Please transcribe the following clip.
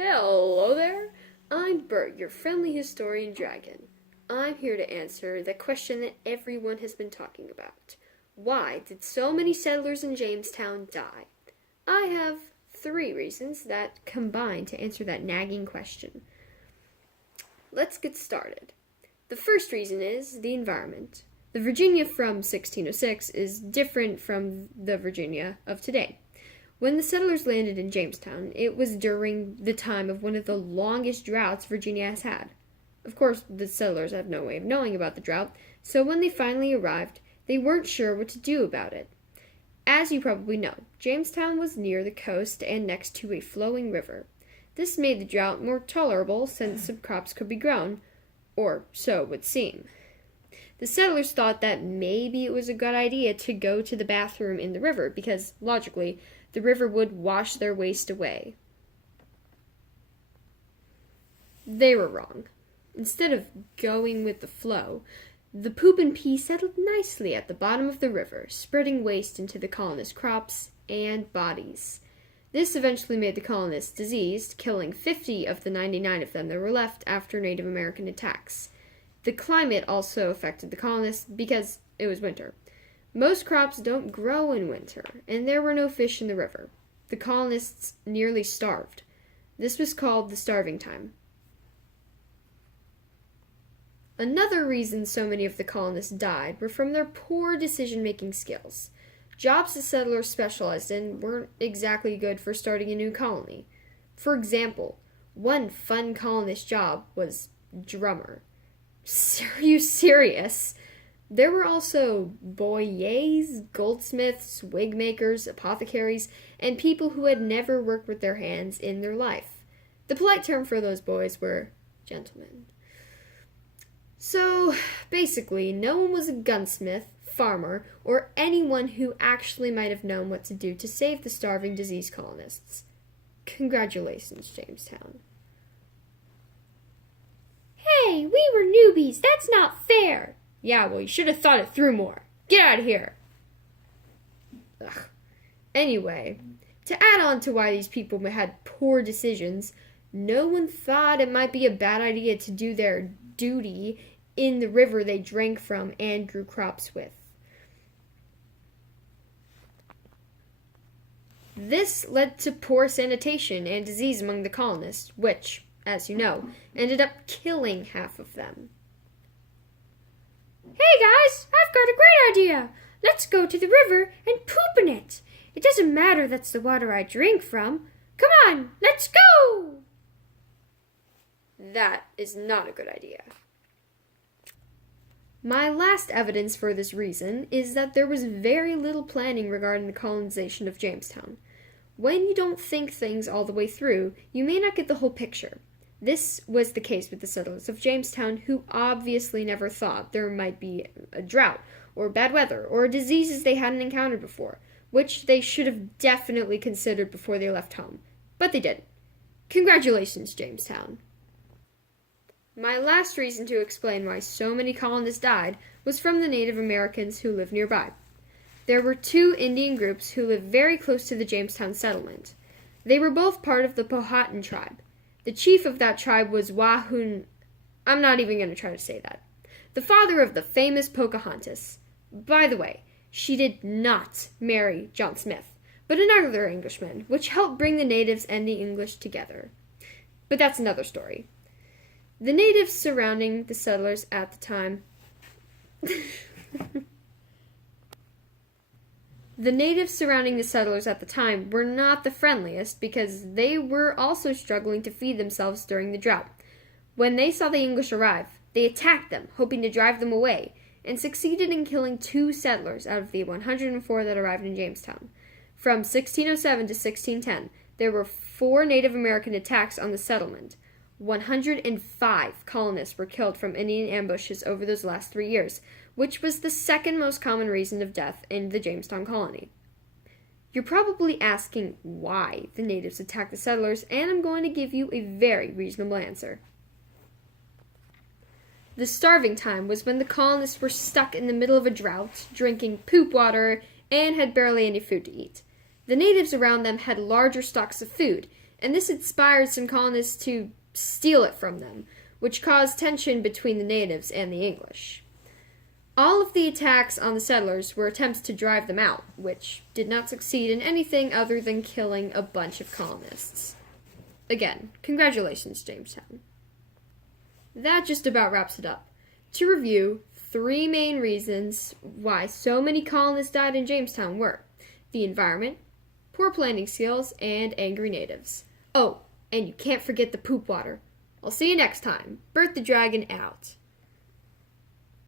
Hello there, I'm Bert, your friendly historian dragon. I'm here to answer the question that everyone has been talking about. Why did so many settlers in Jamestown die? I have 3 reasons that combine to answer that nagging question. Let's get started. The first reason is the environment. The Virginia from 1606 is different from the Virginia of today. When the settlers landed in Jamestown, it was during the time of one of the longest droughts Virginia has had. Of course, the settlers had no way of knowing about the drought, so when they finally arrived, they weren't sure what to do about it. As you probably know, Jamestown was near the coast and next to a flowing river. This made the drought more tolerable since some crops could be grown, or so it would seem. The settlers thought that maybe it was a good idea to go to the bathroom in the river because, logically, the river would wash their waste away. They were wrong. Instead of going with the flow, the poop and pee settled nicely at the bottom of the river, spreading waste into the colonists' crops and bodies. This eventually made the colonists diseased, killing 50 of the 99 of them that were left after Native American attacks. The climate also affected the colonists because it was winter. Most crops don't grow in winter, and there were no fish in the river. The colonists nearly starved. This was called the starving time. Another reason so many of the colonists died were from their poor decision-making skills. Jobs the settlers specialized in weren't exactly good for starting a new colony. For example, one fun colonist job was drummer. Are you serious? There were also boyers, goldsmiths, wig makers, apothecaries, and people who had never worked with their hands in their life. The polite term for those boys were gentlemen. So, basically, no one was a gunsmith, farmer, or anyone who actually might have known what to do to save the starving disease colonists. Congratulations, Jamestown. Hey, we were newbies. That's not fair. Yeah, well, you should have thought it through more. Get out of here. Ugh. Anyway, to add on to why these people had poor decisions, no one thought it might be a bad idea to do their duty in the river they drank from and grew crops with. This led to poor sanitation and disease among the colonists, which, as you know, ended up killing half of them. Hey guys, I've got a great idea. Let's go to the river and poop in it. It doesn't matter that's the water I drink from. Come on, let's go! That is not a good idea. My last evidence for this reason is that there was very little planning regarding the colonization of Jamestown. When you don't think things all the way through, you may not get the whole picture. This was the case with the settlers of Jamestown, who obviously never thought there might be a drought, or bad weather, or diseases they hadn't encountered before, which they should have definitely considered before they left home. But they didn't. Congratulations, Jamestown. My last reason to explain why so many colonists died was from the Native Americans who lived nearby. There were 2 Indian groups who lived very close to the Jamestown settlement. They were both part of the Powhatan tribe. The chief of that tribe was Wahun. I'm not even going to try to say that. The father of the famous Pocahontas. By the way, she did not marry John Smith, but another Englishman, which helped bring the natives and the English together. But that's another story. The natives surrounding the settlers at the time... The natives surrounding the settlers at the time were not the friendliest because they were also struggling to feed themselves during the drought. When they saw the English arrive, they attacked them, hoping to drive them away, and succeeded in killing 2 settlers out of the 104 that arrived in Jamestown. From 1607 to 1610, there were 4 Native American attacks on the settlement. 105 colonists were killed from Indian ambushes over those last 3 years, which was the second most common reason of death in the Jamestown colony. You're probably asking why the natives attacked the settlers, and I'm going to give you a very reasonable answer. The starving time was when the colonists were stuck in the middle of a drought, drinking poop water, and had barely any food to eat. The natives around them had larger stocks of food, and this inspired some colonists to steal it from them, which caused tension between the natives and the English. All of the attacks on the settlers were attempts to drive them out, which did not succeed in anything other than killing a bunch of colonists. Again, congratulations, Jamestown. That just about wraps it up. To review, 3 main reasons why so many colonists died in Jamestown were the environment, poor planning skills, and angry natives. Oh, and you can't forget the poop water. I'll see you next time. Bert the Dragon out.